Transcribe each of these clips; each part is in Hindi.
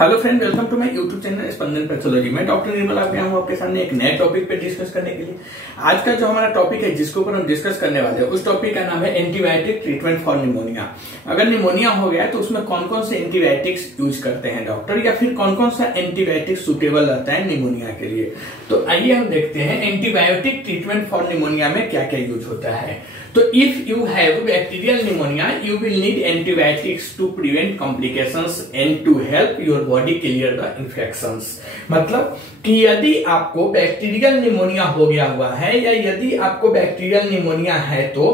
Hello friend, welcome to my YouTube channel Spandan pathology. मैं डॉक्टर निर्मल आ गया हूँ आपके सामने एक नए टॉपिक पे डिस्कस करने के लिए। आज का जो हमारा टॉपिक है जिसके ऊपर हम डिस्कस करने वाले हैं उस टॉपिक का नाम है एंटीबायोटिक ट्रीटमेंट फॉर निमोनिया। अगर निमोनिया हो गया है तो उसमें कौन कौन से एंटीबायोटिक्स यूज करते हैं डॉक्टर, या फिर कौन कौन सा एंटीबायोटिक सुटेबल रहता है निमोनिया के लिए। तो आइए हम देखते हैं एंटीबायोटिक ट्रीटमेंट फॉर निमोनिया में क्या क्या यूज होता है। तो if you have bacterial pneumonia you will need antibiotics to prevent complications and to help your body clear the infections. मतलब कि यदि आपको बैक्टीरियल निमोनिया हो गया हुआ है या यदि आपको बैक्टीरियल निमोनिया है तो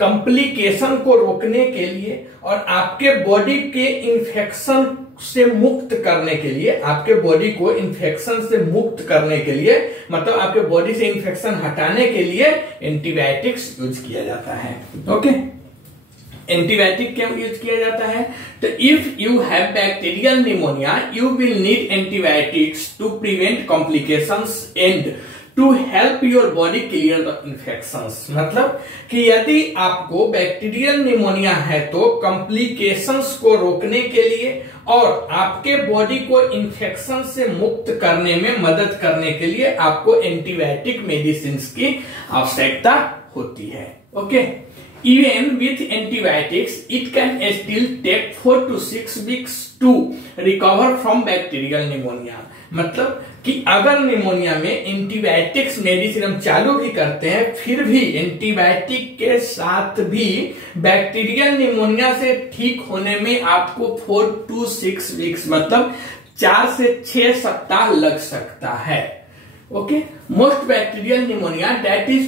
कॉम्प्लिकेशन को रोकने के लिए और आपके बॉडी के इन्फेक्शन से मुक्त करने के लिए, आपके बॉडी को इन्फेक्शन से मुक्त करने के लिए, मतलब आपके बॉडी से इन्फेक्शन हटाने के लिए एंटीबायोटिक्स यूज किया जाता है। ओके, एंटीबायोटिक क्यों यूज किया जाता है? तो if you have bacterial pneumonia you will need antibiotics to prevent complications and to help your body clear the infections. मतलब कि यदि आपको बैक्टीरियल निमोनिया है तो कॉम्प्लिकेशंस को रोकने के लिए और आपके बॉडी को इन्फेक्शन से मुक्त करने में मदद करने के लिए आपको एंटीबायोटिक मेडिसिन की आवश्यकता होती है। Okay, Even with antibiotics, it can still take 4 to 6 weeks to recover from bacterial pneumonia। मतलब कि अगर निमोनिया में एंटीबायोटिक्स मेडिसिन हम चालू भी करते हैं फिर भी एंटीबायोटिक के साथ भी बैक्टीरियल निमोनिया से ठीक होने में आपको 4 to 6 वीक्स मतलब 4 से 6 सप्ताह लग सकता है। Okay, most bacterial pneumonia that is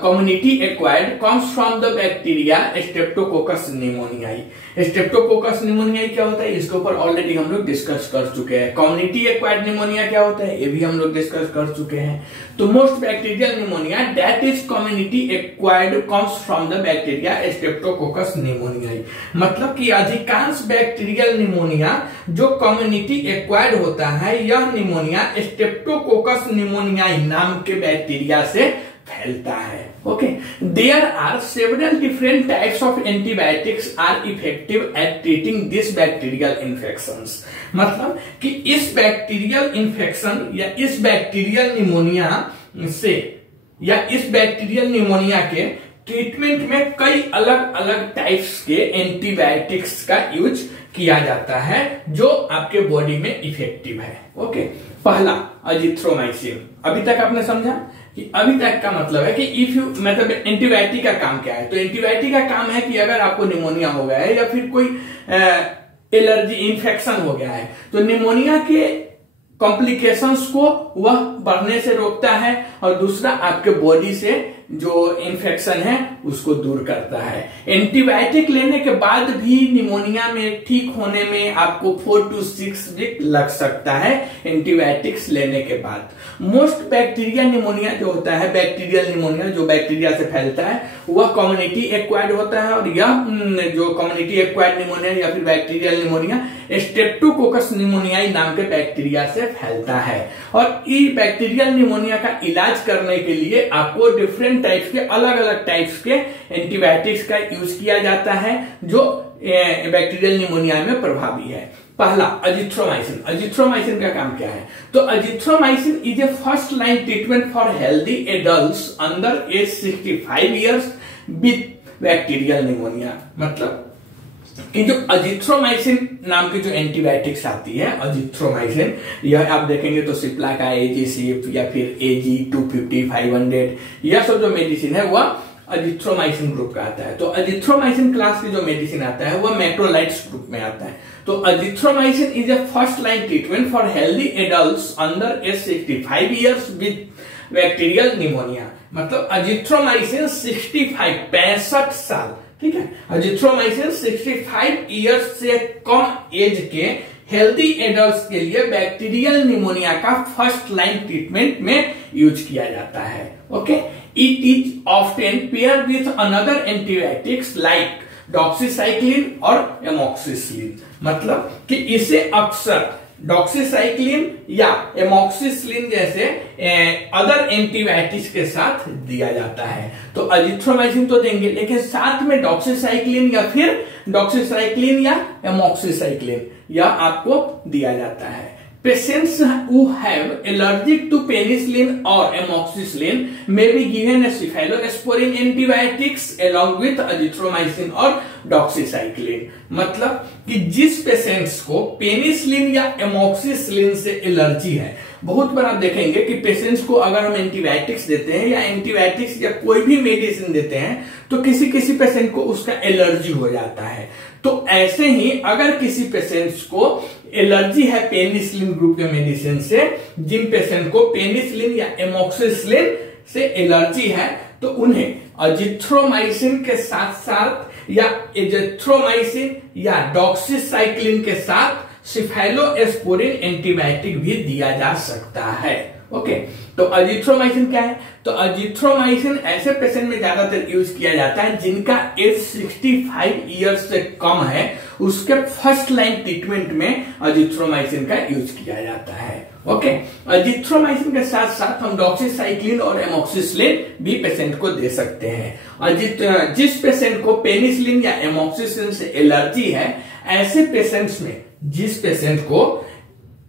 community acquired comes from the bacteria Streptococcus pneumoniae। Streptococcus pneumonia क्या होता है इसके ऊपर ऑलरेडी हम लोग डिस्कस कर चुके हैं। कम्युनिटी एक्वायर्ड निमोनिया क्या होता है ये भी हम लोग डिस्कस कर चुके हैं। तो most bacterial pneumonia that is community acquired comes from the bacteria Streptococcus निमोनियाई। मतलब कि अधिकांश बैक्टीरियल निमोनिया जो कम्युनिटी एक्वायर्ड होता है यह निमोनिया स्ट्रेप्टोकोकस निमोनियाई नाम के बैक्टीरिया से फैलता है। Okay, there are several different types of antibiotics are effective at treating this bacterial infections. मतलब कि इस बैक्टीरियल इन्फेक्शन या इस बैक्टीरियल निमोनिया से या इस बैक्टीरियल निमोनिया के ट्रीटमेंट में कई अलग अलग टाइप्स के एंटीबायोटिक्स का यूज किया जाता है जो आपके बॉडी में इफेक्टिव है। ओके, पहला अजिथ्रोमाइसिन। अभी तक आपने समझा कि अभी तक का मतलब है कि इफ यू मतलब एंटीबायोटिक का काम क्या है। तो एंटीबायोटिक का काम है कि अगर आपको निमोनिया हो गया है या फिर कोई एलर्जी इन्फेक्शन हो गया है तो निमोनिया के कॉम्प्लिकेशंस को वह बढ़ने से रोकता है और दूसरा आपके बॉडी से जो इन्फेक्शन है उसको दूर करता है। एंटीबायोटिक लेने के बाद भी निमोनिया में ठीक होने में आपको 4 to 6 वीक लग सकता है एंटीबायोटिक्स लेने के बाद। मोस्ट बैक्टीरिया निमोनिया जो होता है, बैक्टीरियल निमोनिया जो बैक्टीरिया से फैलता है वह कम्युनिटी एक्वायर्ड होता है और यह जो कम्युनिटी एक्वायर्ड निमोनिया या फिर बैक्टीरियल निमोनिया स्ट्रेप्टोकोकस निमोनियाई नाम के बैक्टीरिया से फैलता है। और इस बैक्टीरियल निमोनिया का इलाज करने के लिए आपको डिफरेंट टाइप्स के अलग अलग टाइप्स के एंटीबायोटिक्स का यूज किया जाता है जो बैक्टीरियल निमोनिया में प्रभावी है। पहला अजिथ्रोमाइसिन। अजिथ्रोमाइसिन का काम क्या है? तो azithromycin is a first line treatment for healthy adults under as 65 years with bacterial pneumonia. मतलब कि जो अजिथ्रोमाइसिन नाम की जो एंटीबायोटिक्स आती है अजिथ्रोमाइसिन, यह आप देखेंगे तो सिप्ला का एजी-सिप या फिर एजी 250 500 यह सब जो मेडिसिन है वह अजिथ्रोमाइसिन ग्रुप का आता है। तो अजिथ्रोमाइसिन क्लास की जो मेडिसिन आता है वह मेट्रोलाइट्स ग्रुप में आता है। तो azithromycin is a first line treatment for healthy adults under as 65 years with bacterial pneumonia. मतलब अजिथ्रोमाइसिन 65 साल, ठीक है, अजिथ्रोमाइसिन 65 इयर्स से कम एज के हेल्दी एडल्ट्स के लिए बैक्टीरियल निमोनिया का फर्स्ट लाइन ट्रीटमेंट में यूज किया जाता है। Okay, it is often paired with another antibiotics like doxycycline और एमॉक्सिसिलिन। मतलब कि इसे अक्सर डॉक्सीसाइक्लिन या एमॉक्सिसिलिन जैसे अदर एंटीबायोटिक्स के साथ दिया जाता है। तो अजिथ्रोमाइसिन तो देंगे लेकिन साथ में डॉक्सीसाइक्लिन या फिर डॉक्सीसाइक्लिन या एमॉक्सिसाइक्लिन यह आपको दिया जाता है। Patients who have allergic to penicillin or amoxicillin may be given a cephalosporin antibiotics along with azithromycin और doxycycline। मतलब कि जिस पेशेंट्स को पेनिसिलिन या एमोक्सिसिलिन से एलर्जी है, बहुत बार आप देखेंगे कि पेशेंट्स को अगर हम एंटीबायोटिक्स देते हैं या एंटीबायोटिक्स या कोई भी मेडिसिन देते हैं तो किसी किसी पेशेंट को उसका एलर्जी हो जाता है। तो ऐसे ही अगर किसी पेशेंट्स को एलर्जी है पेनिसिलिन ग्रुप के मेडिसिन से, जिन पेशेंट को पेनिसिलिन या एमोक्सिसिलिन से एलर्जी है तो उन्हें अजिथ्रोमाइसिन के साथ साथ या एजिथ्रोमाइसिन या डॉक्सीसाइक्लिन के साथ सिफेलोस्पोरिन एंटीबायोटिक भी दिया जा सकता है। ओके, तो अजिथ्रोमाइसिन क्या है? तो अजिथ्रोमाइसिन ऐसे पेशेंट में ज्यादातर यूज किया जाता है जिनका एज 65 ईयर्स से कम है, उसके फर्स्ट लाइन ट्रीटमेंट में अजिथ्रोमाइसिन का यूज किया जाता है। ओके, अजिथ्रोमाइसिन के साथ साथ हम डॉक्सीसाइक्लिन और एमोक्सिसिलिन भी पेशेंट को दे सकते हैं। जिस पेशेंट को पेनिसिलिन या एमोक्सिसिलिन से एलर्जी है, ऐसे पेशेंट्स में जिस पेशेंट को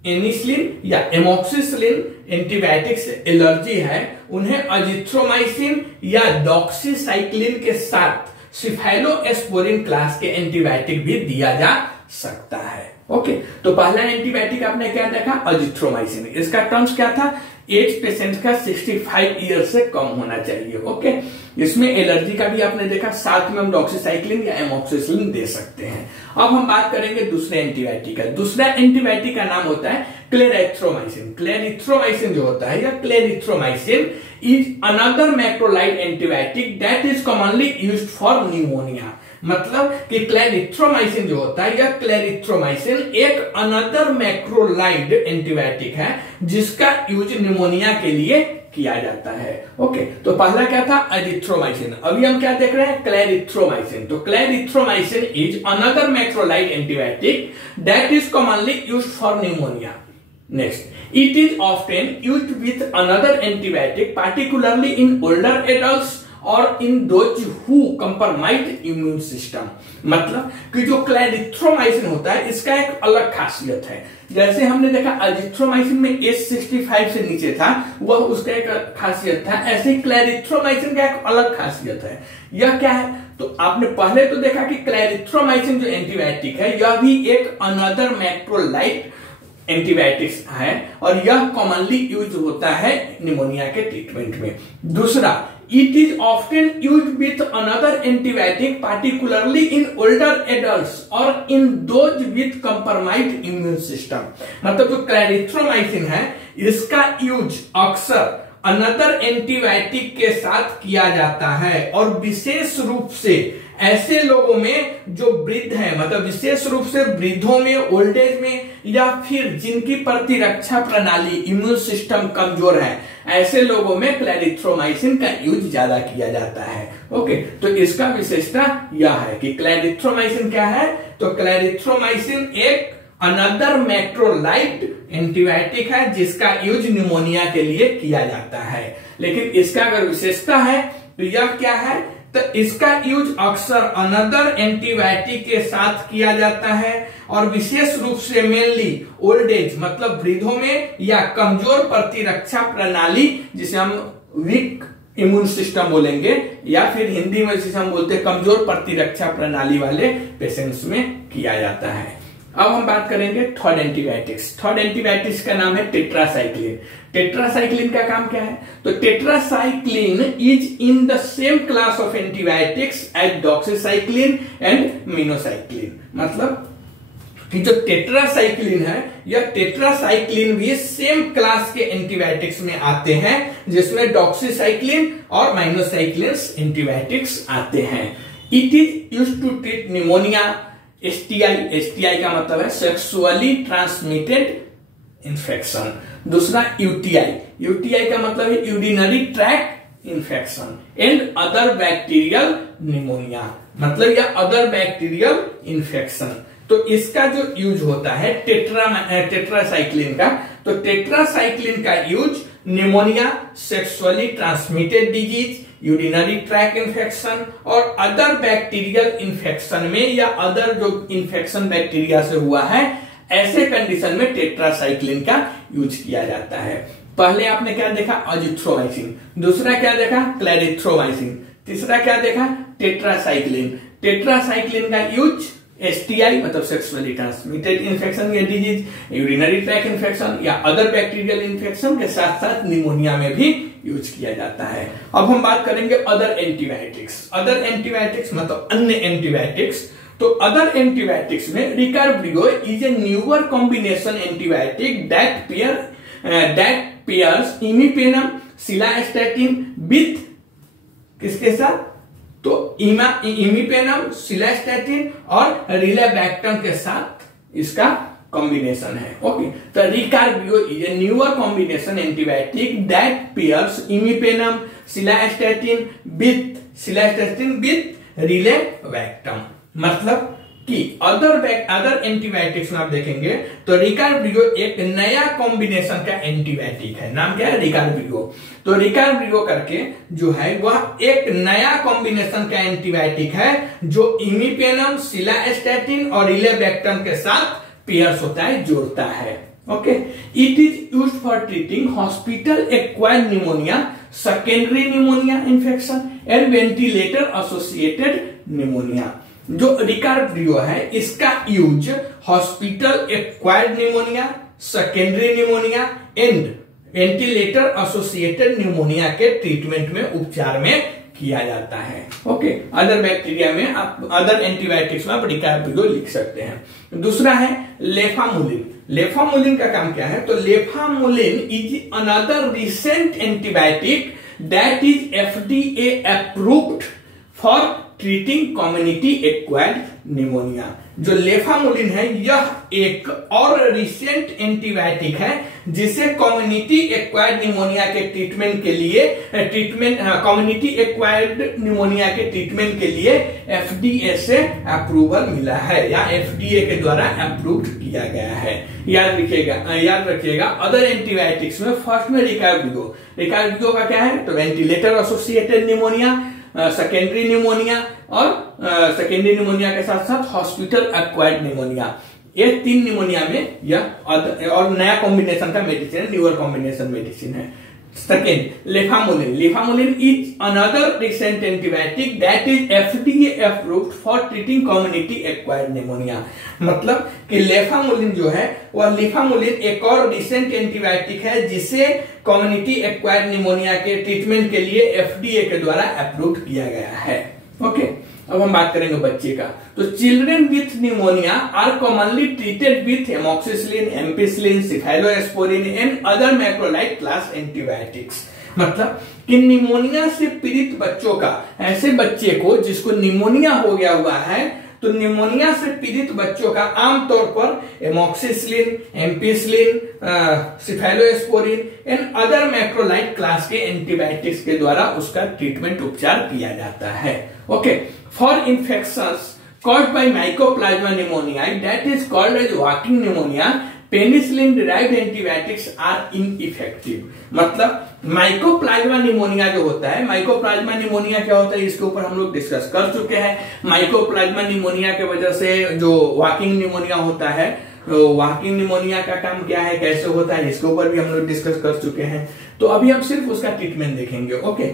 एनिसिलिन या एमोक्सिसिलिन एंटीबायोटिक से एलर्जी है, उन्हें अजिथ्रोमाइसिन या डॉक्सीसाइक्लिन के साथ सिफेलोस्पोरिन क्लास के एंटीबायोटिक भी दिया जा सकता है। ओके, तो पहला एंटीबायोटिक आपने क्या देखा? अजिथ्रोमाइसिन। इसका टर्म्स क्या था? एज पेशेंट का 65 ईयर से कम होना चाहिए। ओके, इसमें एलर्जी का भी आपने देखा, साथ में हम डॉक्सीसाइक्लिन या एमोक्सिसिलिन दे सकते हैं। अब हम बात करेंगे दूसरे एंटीबायोटिक का। दूसरा एंटीबायोटिक का नाम होता है क्लेरिथ्रोमाइसिन। क्लेरिथ्रोमाइसिन जो होता है या clarithromycin is another macrolide antibiotic that is commonly used for pneumonia. मतलब कि क्लेरिथ्रोमाइसिन जो होता है या क्लेरिथ्रोमाइसिन एक अनदर मैक्रोलाइड एंटीबायोटिक है जिसका यूज न्यूमोनिया के लिए किया जाता है। ओके, तो पहला क्या था? अजिथ्रोमाइसिन। अभी हम क्या देख रहे हैं? क्लेरिथ्रोमाइसिन। तो clarithromycin is another macrolide antibiotic that is commonly used for pneumonia. Next, it is often used with another antibiotic, particularly in older adults और in those who compromise immune system। मतलब कि जो क्लेरिथ्रोमाइसिन होता है इसका एक अलग खासियत है। जैसे हमने देखा अजिथ्रोमाइसिन में एज 65 से नीचे था, वह उसका एक खासियत था, ऐसे क्लेरिथ्रोमाइसिन का एक अलग खासियत है। यह क्या है? तो आपने पहले तो देखा कि क्लेरिथ्रोमाइसिन जो एंटीबायोटिक है यह भी एक अनदर मैक्रोलाइड एंटीबायोटिक्स है और यह कॉमनली यूज होता है निमोनिया के ट्रीटमेंट में। दूसरा, it is often use with another antibiotic particularly in older adults और in those with compromised immune system. मतलब जो क्लेरिथ्रोमाइसिन है इसका यूज अक्सर अनदर एंटीबायोटिक के साथ किया जाता है और विशेष रूप से ऐसे लोगों में जो वृद्ध हैं, मतलब विशेष रूप से वृद्धों में, ओल्ड एज में, या फिर जिनकी प्रतिरक्षा प्रणाली इम्यून सिस्टम कमजोर है, ऐसे लोगों में क्लेरिथ्रोमाइसिन का यूज ज्यादा किया जाता है। ओके, तो इसका विशेषता यह है कि क्लेरिथ्रोमाइसिन क्या है? तो क्लेरिथ्रोमाइसिन एक अनदर मैक्रोलाइड एंटीबायोटिक है जिसका यूज न्यूमोनिया के लिए किया जाता है। लेकिन इसका अगर विशेषता है तो यह क्या है? तो इसका यूज अक्सर अनदर एंटीबायोटिक के साथ किया जाता है और विशेष रूप से मेनली ओल्ड एज मतलब वृद्धों में या कमजोर प्रतिरक्षा प्रणाली, जिसे हम वीक इम्यून सिस्टम बोलेंगे या फिर हिंदी में जिसे हम बोलते हैं कमजोर प्रतिरक्षा प्रणाली वाले पेशेंट्स में किया जाता है। अब हम बात करेंगे थर्ड एंटीबायोटिक्स। थर्ड एंटीबायोटिक्स का नाम है टेट्रासाइक्लिन। टेट्रासाइक्लिन का काम क्या है? तो tetracycline is in the same class of antibiotics as doxycycline and minocycline. मतलब कि जो टेट्रासाइक्लिन है यह टेट्रासाइक्लिन भी सेम क्लास के एंटीबायोटिक्स में आते हैं जिसमें डॉक्सीसाइक्लिन और माइनोसाइक्लिन एंटीबायोटिक्स आते हैं। It is used to treat pneumonia, STI का मतलब है सेक्सुअली ट्रांसमिटेड इंफेक्शन। दूसरा यूटीआई का मतलब है urinary tract infection and other bacterial pneumonia, मतलब या अदर बैक्टीरियल इंफेक्शन। तो इसका जो यूज होता है टेट्रासाइक्लिन का, तो टेट्रासाइक्लिन का use pneumonia, sexually transmitted disease, urinary track infection और अदर बैक्टीरियल इन्फेक्शन में या अदर जो इन्फेक्शन बैक्टीरिया से हुआ है ऐसे कंडीशन में टेट्रासाइक्लिन का यूज किया जाता है। पहले आपने क्या देखा, अजिथ्रोमाइसिन, दूसरा क्या देखा, क्लैरिथ्रोमाइसिन, तीसरा क्या देखा, टेट्रासाइक्लिन। टेट्रासाइक्लिन का यूज एसटीआई मतलब सेक्सुअली ट्रांसमिटेड इन्फेक्शन या डिजीज, यूरिनरी ट्रैक इन्फेक्शन या अदर बैक्टीरियल इन्फेक्शन के साथ साथ निमोनिया में भी यूज किया जाता है। अब हम बात करेंगे अदर एंटीबायोटिक्स। अदर एंटीबायोटिक्स मतलब अन्य एंटीबायोटिक्स। तो अदर एंटीबायोटिक्स में Recarbrio is a newer combination antibiotic that pairs imipenem cilastatin with किसके साथ, तो इमिपेनम सिलास्टैटिन और रिलाबैक्टम के साथ इसका कॉम्बिनेशन है। ओके, तो Recarbrio is a newer combination antibiotic that pairs imipenem cilastatin with relebactam. मतलब कि अदर एंटीबायोटिक्स में आप देखेंगे तो रिकार्ब्रियो एक नया कॉम्बिनेशन का एंटीबायोटिक है। नाम क्या है, रिकार्ब्रियो। तो रिकार्ब्रियो करके जो है वह एक नया कॉम्बिनेशन का एंटीबायोटिक है जो इमिपेनम सिलास्टैटिन और रिलाबैक्टम के साथ पेयर्स होता है, जोड़ता है। Okay, it is used for treating hospital acquired pneumonia, secondary pneumonia infection and ventilator associated pneumonia. जो रिकार्ब्रियो है इसका use hospital acquired pneumonia, secondary pneumonia and ventilator associated pneumonia के ट्रीटमेंट में, उपचार में किया जाता है। ओके, अदर बैक्टीरिया में आप अदर एंटीबायोटिक्स में आप रिकार्ब्रियो लिख सकते हैं। दूसरा है लेफामुलिन। लेफामुलिन का काम क्या है, तो lefamulin is another recent antibiotic that is FDA approved for treating community acquired pneumonia. जो लेफामुलिन है यह एक और रिसेंट एंटीबायोटिक है जिसे कम्युनिटी एक्वायर्ड निमोनिया के ट्रीटमेंट के लिए कम्युनिटी एक्वायर्ड निमोनिया के ट्रीटमेंट के लिए FDA से अप्रूवल मिला है या FDA के द्वारा अप्रूव्ड किया गया है। याद रखिएगा अदर एंटीबायोटिक्स में फर्स्ट में रिकार्ब्रियो का क्या है, तो ventilator associated pneumonia, secondary pneumonia और सेकेंडरी निमोनिया के साथ साथ हॉस्पिटल एक्वायर्ड निमोनिया, ये 3 निमोनिया में यह और नया कॉम्बिनेशन का मेडिसिन है, न्यूअर कॉम्बिनेशन मेडिसिन है। Second lefamulin is another recent antibiotic that is FDA approved for treating community acquired pneumonia. मतलब कि लेफामुलिन जो है वह लेफामुलिन एक और रिसेंट एंटीबायोटिक है जिसे कम्युनिटी एक्वायर्ड निमोनिया के ट्रीटमेंट के लिए FDA के द्वारा अप्रूव्ड किया गया है। ओके, अब हम बात करेंगे बच्चे का। तो children with pneumonia are commonly treated with amoxicillin, ampicillin, cephalosporin and other macrolide class antibiotics. मतलब कि निमोनिया से पीड़ित बच्चों का, ऐसे बच्चे को जिसको निमोनिया हो गया हुआ है, तो निमोनिया से पीड़ित बच्चों का आमतौर पर amoxicillin, ampicillin, cephalosporin and other macrolide class के एंटीबायोटिक्स के द्वारा उसका ट्रीटमेंट उपचार किया जाता है। Okay, for infections caused by mycoplasma pneumoniae that is called as walking pneumonia, penicillin derived antibiotics are ineffective. मतलब माइकोप्लाज्मा निमोनिया जो होता है, माइकोप्लाज्मा निमोनिया क्या होता है इसके ऊपर हम लोग डिस्कस कर चुके हैं। माइकोप्लाज्मा निमोनिया के वजह से जो वॉकिंग निमोनिया होता है, वॉकिंग निमोनिया का काम क्या है, कैसे होता है, इसके ऊपर भी हम लोग डिस्कस कर चुके हैं। तो अभी हम सिर्फ उसका ट्रीटमेंट देखेंगे। ओके,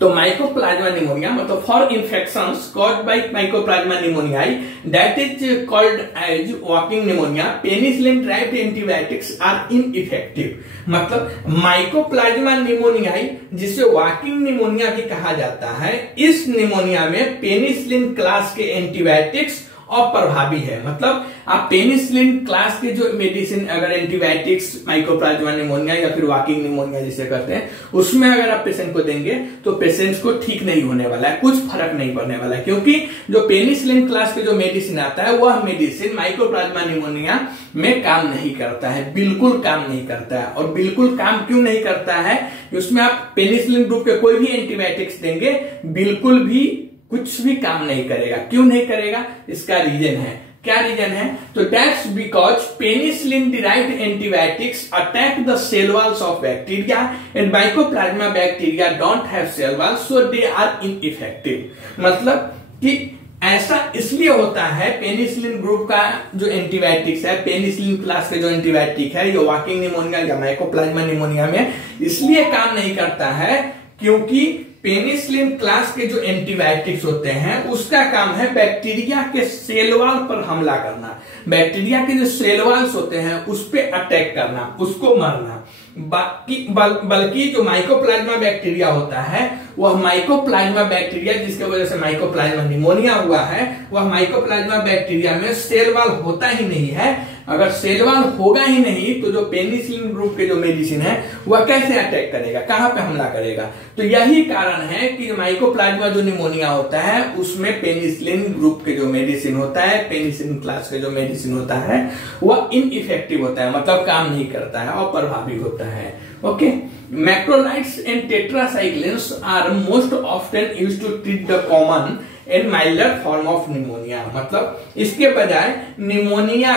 तो माइकोप्लाज्मा निमोनिया मतलब for infections caused by mycoplasma pneumoniae that is called as walking pneumonia, penicillin derived antibiotics are ineffective. मतलब माइकोप्लाज्मा निमोनियाई जिसे वॉकिंग निमोनिया भी कहा जाता है, इस निमोनिया में पेनिसिलिन क्लास के एंटीबायोटिक्स अप्रभावी है। मतलब आप पेनिसिलिन क्लास के जो मेडिसिन अगर एंटीबायोटिक्स माइकोप्लाज्मा निमोनिया या फिर वॉकिंग निमोनिया जिसे कहते हैं, उसमें अगर आप पेशेंट को देंगे तो पेशेंट को ठीक नहीं होने वाला है, कुछ फर्क नहीं पड़ने वाला है, क्योंकि जो पेनिसिलिन क्लास के जो मेडिसिन आता है वह मेडिसिन माइकोप्लाज्मा निमोनिया में काम नहीं करता है, बिल्कुल काम नहीं करता है। और बिल्कुल काम क्यों नहीं करता है, उसमें आप पेनिसिलिन ग्रुप के कोई भी एंटीबायोटिक्स देंगे बिल्कुल भी कुछ भी काम नहीं करेगा। क्यों नहीं करेगा, इसका रीजन है। क्या रीजन है, तो that's because penicillin derived antibiotics attack the cell walls of bacteria and mycoplasma bacteria don't have cell walls, so they are ineffective. मतलब कि ऐसा इसलिए होता है, पेनिसिलिन ग्रुप का जो एंटीबायोटिक्स है, पेनिसिलिन क्लास के जो एंटीबायोटिक है, ये वॉकिंग निमोनिया या माइकोप्लाज्मा निमोनिया में इसलिए काम नहीं करता है क्योंकि पेनिसिलिन क्लास के जो एंटीबायोटिक्स होते हैं उसका काम है बैक्टीरिया के सेल वॉल पर हमला करना, बैक्टीरिया के जो सेल वॉल्स होते हैं उस पे अटैक करना, उसको मारना। बल्कि जो माइकोप्लाज्मा बैक्टीरिया होता है वह माइकोप्लाज्मा बैक्टीरिया जिसके वजह से माइकोप्लाज्मा निमोनिया हुआ है, वह माइकोप्लाज्मा बैक्टीरिया में सेल वॉल होता ही नहीं है। अगर सेल वॉल होगा ही नहीं तो जो पेनिसिलिन ग्रुप के जो मेडिसिन है वह कैसे अटैक करेगा, कहां पे हमला करेगा। तो यही कारण है कि माइकोप्लाज्मा जो निमोनिया होता है उसमें पेनिसिलिन ग्रुप के जो मेडिसिन होता है, पेनिसिलिन क्लास के जो मेडिसिन होता है वह इनइफेक्टिव होता है, मतलब काम नहीं करता है, अप्रभावी होता है। Okay, macrolides and tetracyclines are most often used to treat the common and milder form of pneumonia. मतलब इसके बजाय निमोनिया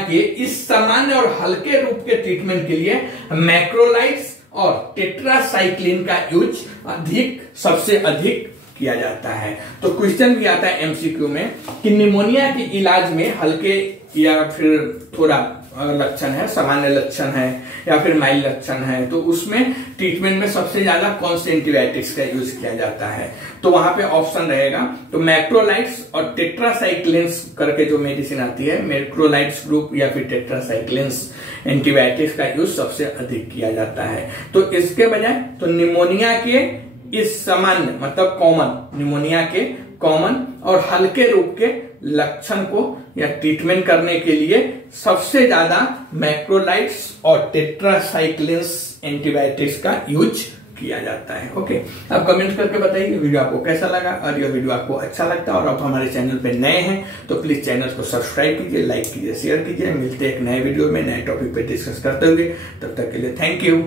के इस सामान्य और हल्के रूप के ट्रीटमेंट के लिए मैक्रोलाइड्स और टेट्रासाइक्लिन का यूज सबसे अधिक किया जाता है। तो क्वेश्चन भी आता है एमसीक्यू में कि निमोनिया के इलाज में हल्के या फिर थोड़ा लक्षण है, सामान्य लक्षण है या फिर माइल्ड लक्षण है, तो उसमें ट्रीटमेंट में सबसे ज्यादा कौन से एंटीबायोटिक्स का यूज किया जाता है। तो वहां पे ऑप्शन रहेगा तो मैक्रोलाइड्स और टेट्रासाइक्लिन्स करके जो मेडिसिन आती है, मैक्रोलाइड्स ग्रुप या फिर टेट्रासाइक्लिन्स एंटीबायोटिक्स का यूज सबसे अधिक किया जाता है। तो इसके बजाय तो निमोनिया के इस सामान्य मतलब कॉमन, निमोनिया के कॉमन और हल्के रूप के लक्षण को या ट्रीटमेंट करने के लिए सबसे ज्यादा मैक्रोलाइड्स और टेट्रासाइक्लिन्स एंटीबायोटिक्स का यूज किया जाता है। ओके, अब कमेंट करके बताइए वीडियो आपको कैसा लगा, और यह वीडियो आपको अच्छा लगता है और आप हमारे चैनल पे नए हैं तो प्लीज चैनल को सब्सक्राइब कीजिए, लाइक कीजिए, शेयर कीजिए। मिलते हैं एक नए वीडियो में नए टॉपिक पे डिस्कस करते हुए, तब तक के लिए थैंक यू।